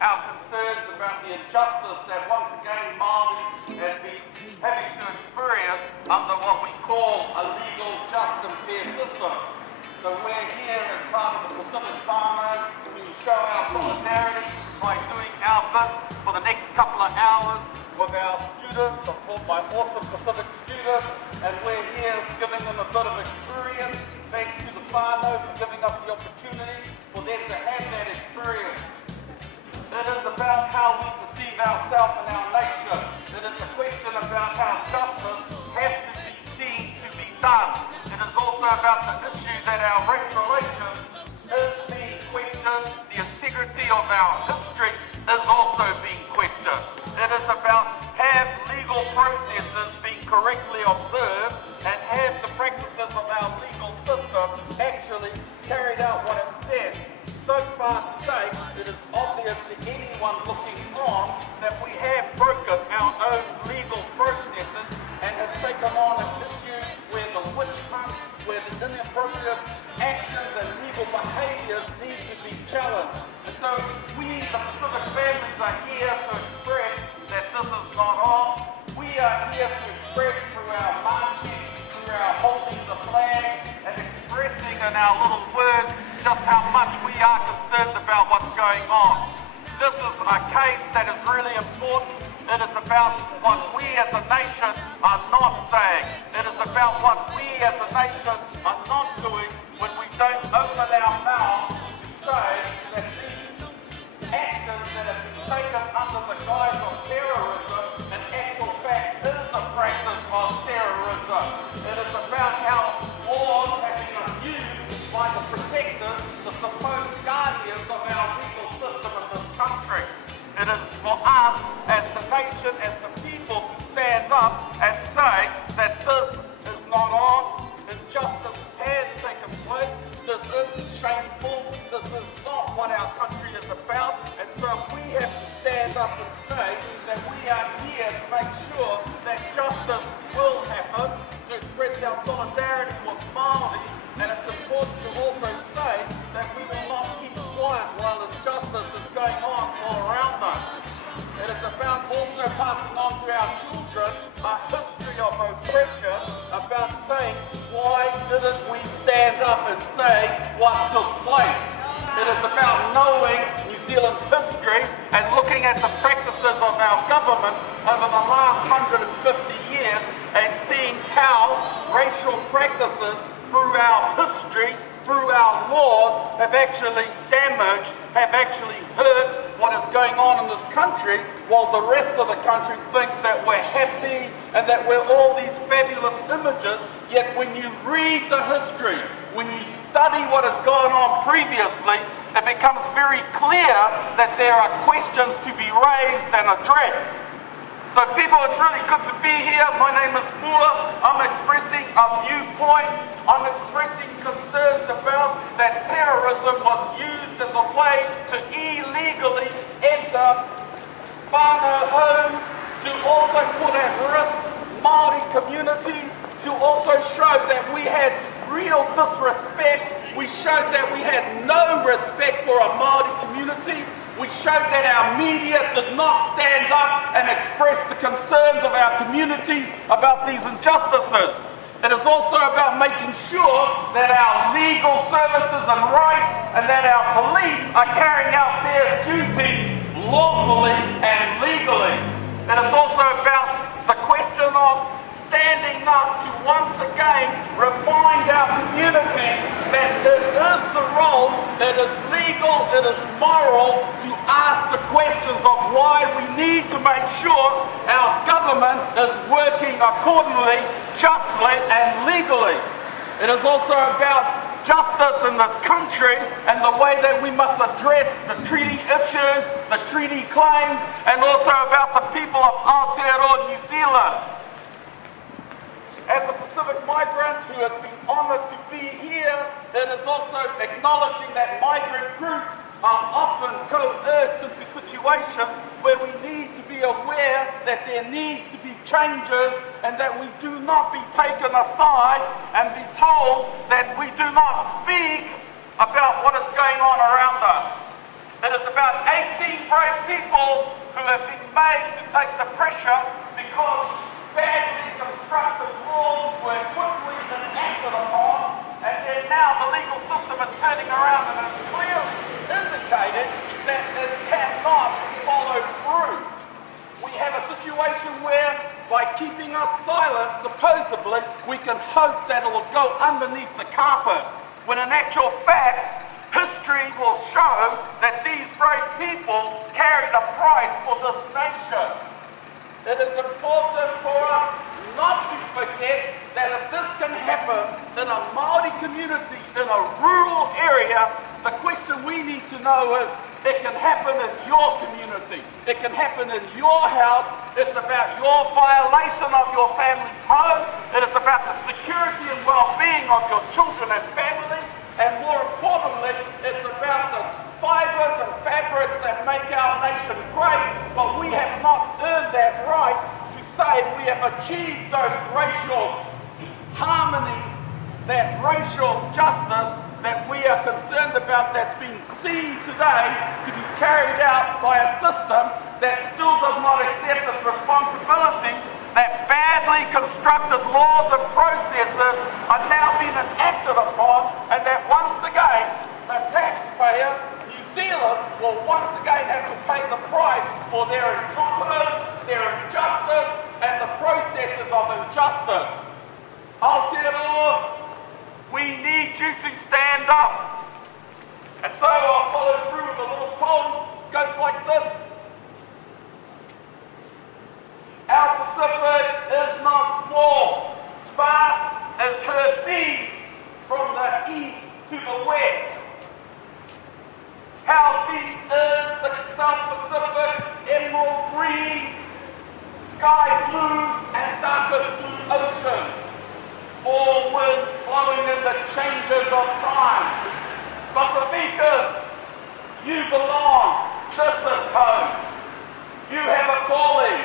our concerns about the injustice that once again Māori has been having to experience under what we call a legal, just and fair system. So we're here as part of the Pacific whanau to show our solidarity by doing our bit for the next couple of hours with our students, supported by awesome Pacific students, and we're here giving them a bit of experience, thanks to the whanau for giving us the opportunity for them to have that experience. It is about how we perceive ourselves and our nation. It is a question about how justice has to be seen to be done. It is also about the issue that our restoration is being questioned, the integrity of our history is also being questioned. It is about have legal processes being correctly observed and have the practices of our legal system actually carried out what it says. So far today, it is obvious to anyone looking on that we have broken our own legal processes and have taken on an issue where the witch hunt, where the inappropriate actions and legal behaviours need to be challenged. And so we, the Pacific families, are here to express that this is not on. We are here to express through our marching, through our holding the flag, and expressing in our little words just how much we are concerned about what's going on. This is a case that is really important. It is about what we as a nation are not saying. It is about what we as a nation are not doing when we don't open our mouths to say that these actions that have been taken under the guise of terrorism, in actual fact, is the practice of terrorism. It is about how laws have been abused by the protectors, the supposed guardians of our legal system in this country. It is for us as the nation, as the people, to stand up and say that this is not on, injustice has taken place, this is shameful, this is not what our country is about, and so we have to stand up and say that we are here to make sure that justice will happen, to express our solidarity with Māori, and it's important to also say that we will not keep quiet while injustice is going on all around us. It is about also passing on to our children a history of oppression, about saying, why didn't we stand up and say what took place? It is about knowing New Zealand history and looking at the practices of our government over the last 150 years and seeing how racial practices through our history, through our laws, have actually damaged, have actually hurt what is going on in this country, while the rest of the country thinks that we're happy and that we're all these fabulous images. Yet when you read the history, when you study what has gone on previously, it becomes very clear that there are questions to be raised and addressed. So people, it's really good to be here. My name is Mua. I'm expressing a viewpoint. I'm expressing concerns about that terrorism was used as a way to illegally enter whanau homes, to also put at risk Māori communities, to also show that we had real disrespect. We showed that we had no respect for a Māori community. We showed that our media did not stand up and express the concerns of our communities about these injustices. It is also about making sure that our legal services and rights and that our police are carrying out their duties lawfully and legally. It is also about the question of standing up to once again remind our community that it is the role, it is legal, it is moral to ask the questions of why we need to make sure our government is working accordingly, justly and legally. It is also about justice in this country and the way that we must address the treaty issues, the treaty claims, and also about the people of Aotearoa, New Zealand. As a Pacific migrant who has been honoured to be here, it is also acknowledging that migrant groups are often coerced into situations where we need to be aware that there needs to be changes and that we do not be taken aside and be told that we do not speak about what is going on around us. It is about 18 brave hope that it will go underneath the carpet, when in actual fact, history will show that these brave people carried a price for this nation. It is important for us not to forget that if this can happen in a Māori community, in a rural area, the question we need to know is, it can happen in your community. It can happen in your house. It's about your violation of your family's home. It is about the security and well-being of your children and family. And more importantly, it's about the fibers and fabrics that make our nation great, but we have not earned that right to say we have achieved those racial harmony, that racial justice that we are concerned about, that's been seen today to be carried out by a system that still does not accept its responsibility, that badly constructed laws and processes are now being enacted upon, and that once again, the taxpayer, New Zealand, will once again have to pay the price for their incompetence, their injustice, and the processes of injustice. Aotearoa, we need you to stand up. And so I'll follow through with a little poem. It goes like this. Our Pacific is not small. Vast as her seas from the east to the west. How deep is the South Pacific, emerald green, sky blue and darkest blue oceans. All winds blowing in the changes of time. Pacifika, you belong. This is home. You have a calling.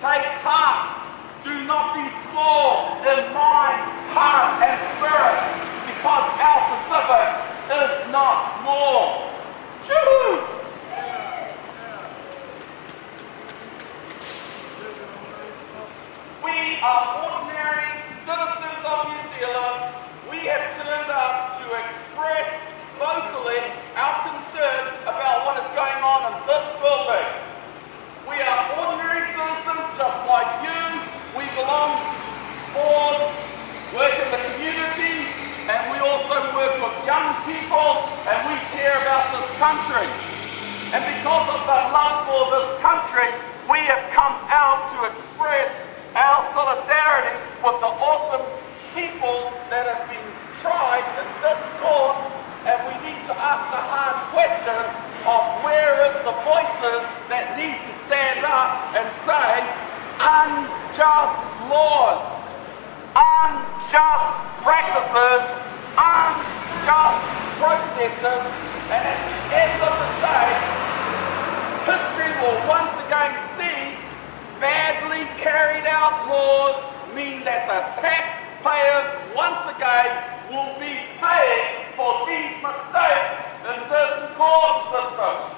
Take heart. Do not be small in mind, heart, and spirit, because our Pacific is not small. Choo! We are ordinary citizens of New Zealand. We have turned up to express vocally our concern about what is going on in this building. We are ordinary citizens just like you. We belong to boards, work in the community, and we also work with young people, and we care about this country. And because of the love for this country, we have come out to express our solidarity with the awesome people that have been tried in this court, and we need to ask the hard questions of where is the voices that need to stand up and say unjust laws, unjust practices, unjust processes, and at the end of the day, history will once again see badly carried out laws mean that the taxpayers once again will be paying for these mistakes in this court system.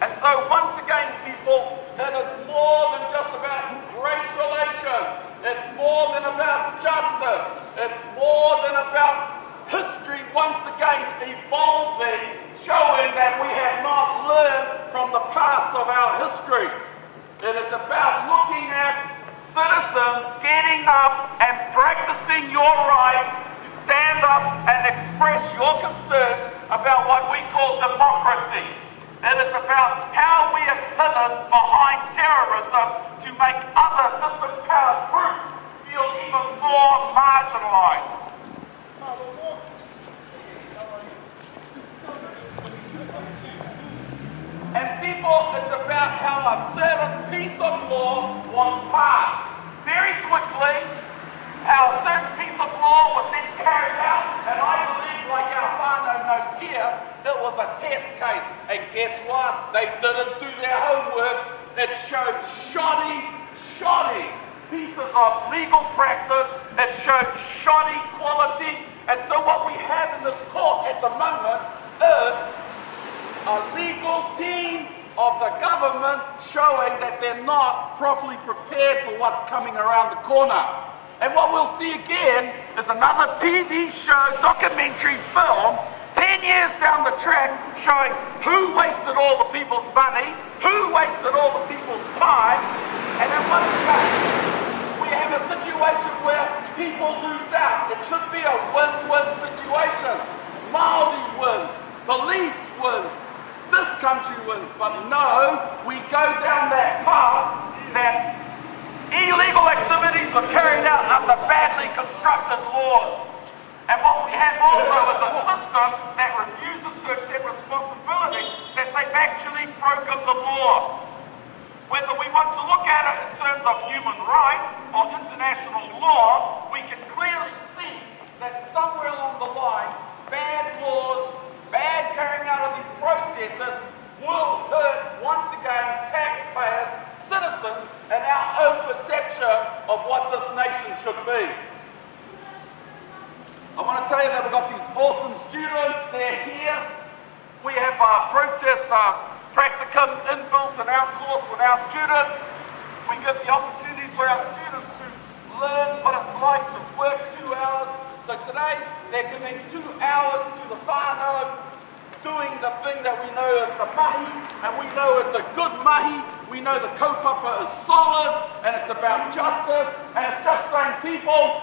And so once again, people, it is more than just about race relations. It's more than about justice. It's more than about history once again evolving, showing that we have not learned from the past of our history. It is about looking at citizens getting up and practicing your right to stand up and express your concerns about what we call democracy. It is about how we have hidden behind terrorism to make other disempowered groups feel even more marginalized. And people, it's about how a certain piece of law was passed. Very quickly, how a certain piece of law was then carried out, and I believe, like our whanau knows here, it was a test case. And guess what? They didn't do their homework. It showed shoddy pieces of legal practice. It showed shoddy quality. And so what we have in this court at the moment is a legal team of the government showing that they're not properly prepared for what's coming around the corner. And what we'll see again is another TV show, documentary film, 10 years down the track, showing who wasted all the people's money, who wasted all the people's time, and then once again, situation where people lose out. It should be a win-win situation. Māori wins, police wins, this country wins, but no, we go down that path that illegal activities are carried out under badly constructed laws. And what we have also is a system that refuses to accept responsibility that they've actually broken the law. Whether we want to look at it in terms of human rights or international law, we can clearly see that somewhere along the line, bad laws, bad carrying out of these processes will hurt, once again, taxpayers, citizens, and our own perception of what this nation should be. I want to tell you that we've got these awesome students. They're here. We have protest practicum inbuilt in our course with our students. We give the opportunity for our students to learn what it's like to work 2 hours. So today, they're giving 2 hours to the whanau, doing the thing that we know as the mihi, and we know it's a good mihi. We know the kaupapa is solid, and it's about justice, and it's just saying, people,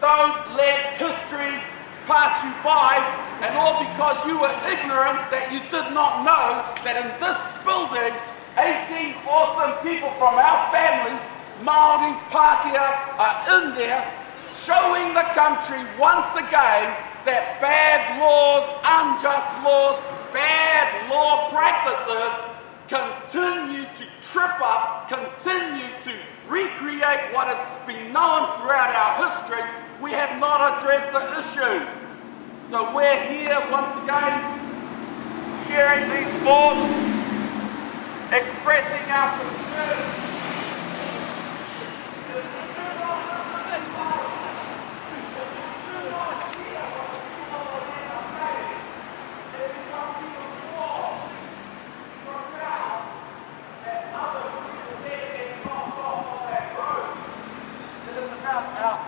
don't let history pass you by, and all because you were ignorant that you did not know that in this building, 18 awesome people from our families, Māori, Pākehā, are in there, showing the country once again that bad laws, unjust laws, bad law practices continue to trip up, continue to recreate what has been known throughout our history. We have not addressed the issues. So we're here once again, sharing these thoughts, expressing our concerns.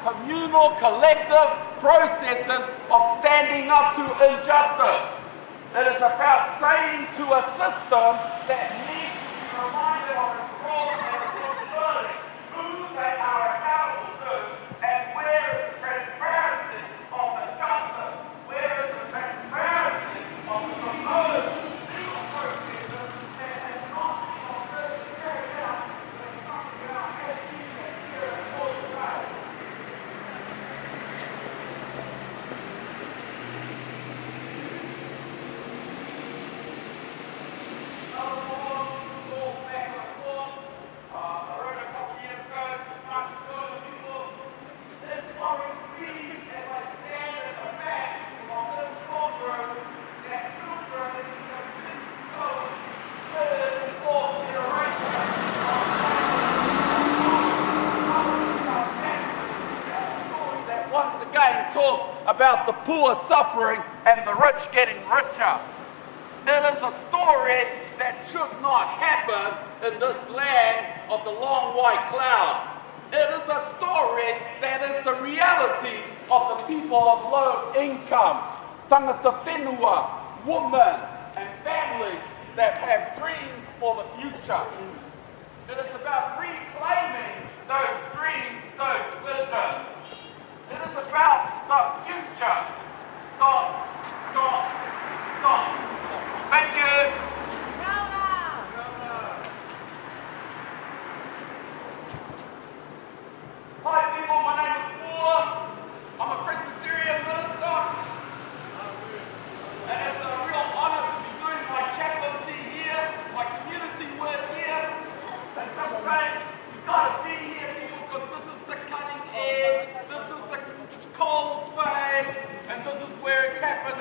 Communal, collective processes of standing up to injustice. It is about saying to a system that needs to be reminded of its role and responsibilities, who they are accountable to, and where is the transparency of the justice, where is the transparency of the proposed legal processes that have not been observed carried out when it comes to our education here in Australia. Talks about the poor suffering and the rich getting richer. It is a story that should not happen in this land of the long white cloud. It is a story that is the reality of the people of low income, tangata whenua, women and families that have dreams for the future. It is about reclaiming those dreams, those visions. It is about the future. Stop. Thank you. Hi people, my name is Mua. I'm a Presbyterian minister. And it's a real honor to be doing my chaplaincy here, my community work here. And just saying, you've got to be here people because this is the cutting edge. This is the cold phase, and this is where it's happening.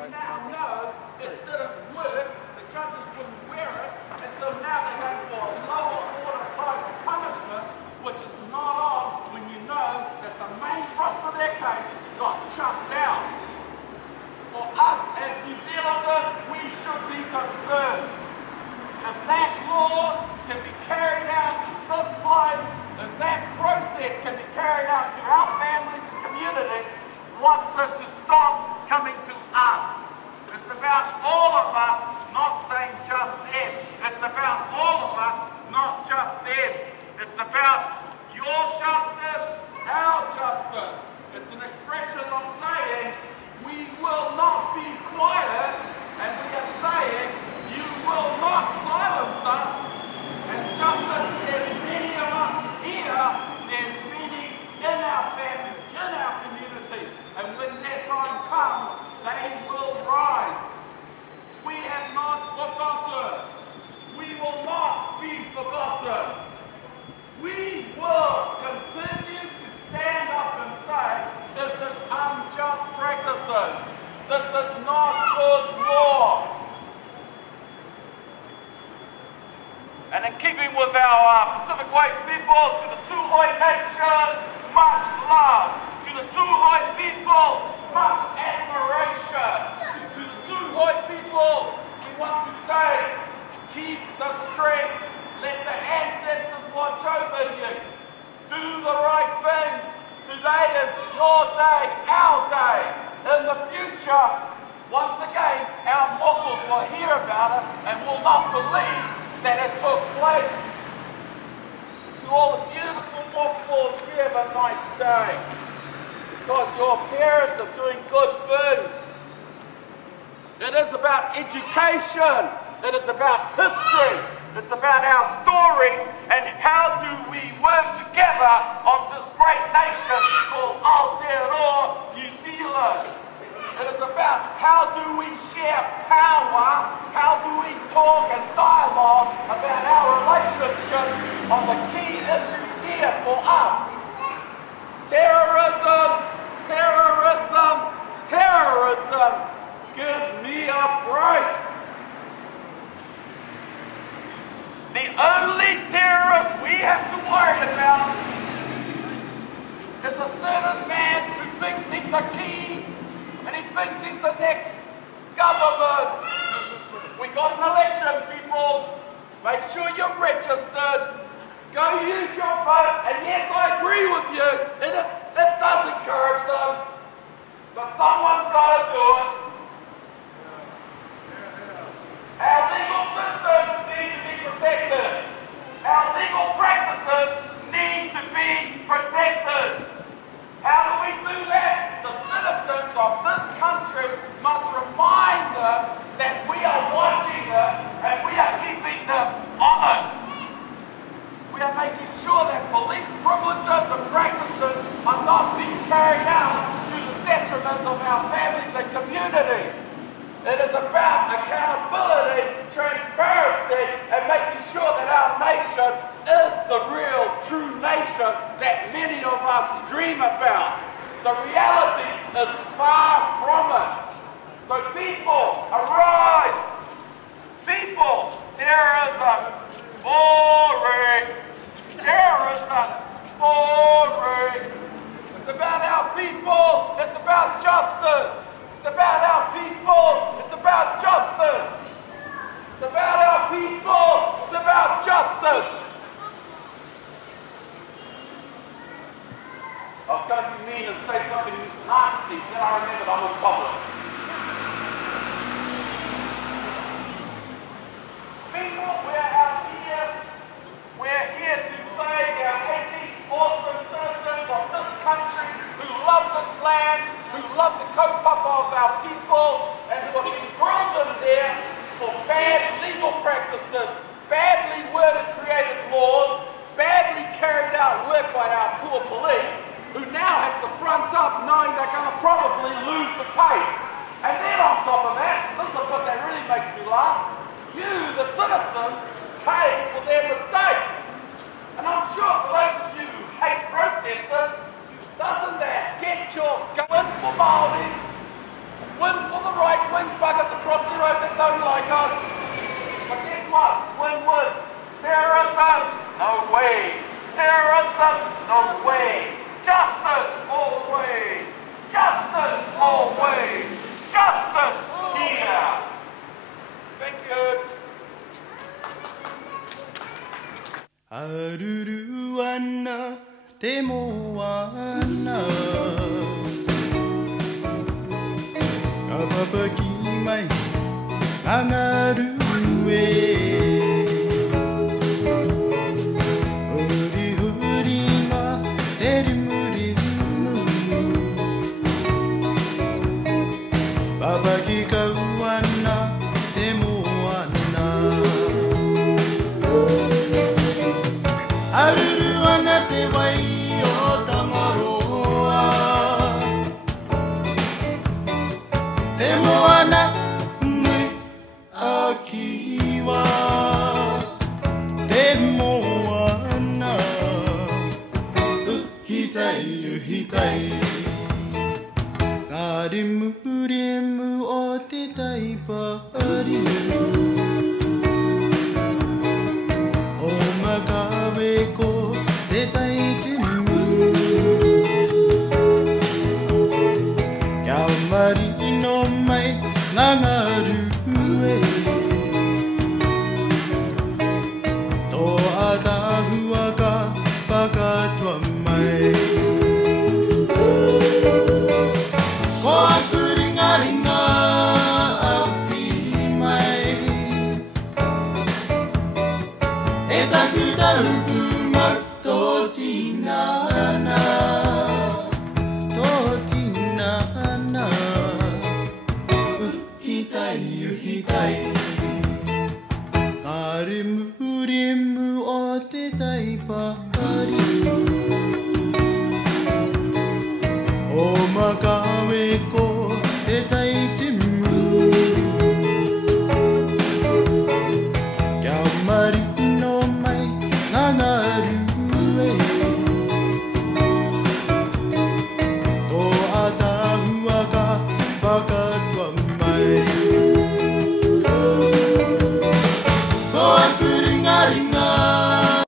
we now know it didn't work, the judges wouldn't wear it, and so now they're going for a lower order type of punishment, which is not on when you know that the main thrust of their case got shut down. For us as New Zealanders, we should be concerned. If that law can be carried out in this place, if that process can be carried out to our families and communities, wants us to stop coming to us. It's about all of us, not saying just them. It's about all of us, not just them. It's about your justice, our justice. It's an expression of saying, we will not be quiet, and we are saying, you will not silence us. And just as there's many of us here, there's many in our families, in our community. And when their time comes, they will rise. We have not forgotten. We will not be forgotten. We will continue to stand up and say, this is unjust practices. This is not good law. And in keeping with our Pacific White people, to the Tuhoe Nation, much love. To the Tuhoe people, much admiration. To the Tuhoe people, we want to say, keep the strength. Let the ancestors watch over you. Do the right things. Today is your day, our day. In the future, once again, our mokos will hear about it and will not believe that it took place. To all the beautiful mokos, we have a nice day. Because your parents are doing good things. It is about education. It is about history. It's about our story and how do we work together on this great nation called Aotearoa, New Zealand. It is about how do we share power, how do we talk and dialogue about our relationships on the key issues here for us. Terrorism, terrorism, terrorism. Give me a break. The only terrorist we have to worry about is a certain man who thinks he's a king and he thinks he's the next government. We got an election, people. Make sure you're registered. Go use your vote. And yes, I agree with you. It does encourage them. But someone's got to do it. Our legal systems need to be protected. Our legal practices need to be protected. How do we do that? The citizens of this country must remind them that we are watching them and we are keeping them honest. We are making sure that police privileges and practices are not being carried out to the detriment of our families and communities. It is about accountability, transparency, and making sure that our nation is the real, true nation that many of us dream about. The reality is far from it. So people, arise! People, terrorism, boring! Terrorism, boring! It's about our people, it's about justice. It's about our people, it's about justice. It's about our people, it's about justice. I was going to be mean and say something nasty, then I remember ルルワナテモワナカパパキマイアガルウェフリフリがテリムリムパパキカワナテモワナアルルワナテワイオタマロワテモワナ秋はでもはなひたいひたいガリムリムおてたいばりおまかべこでたいちむやまりの前ががるリムリムおてたいば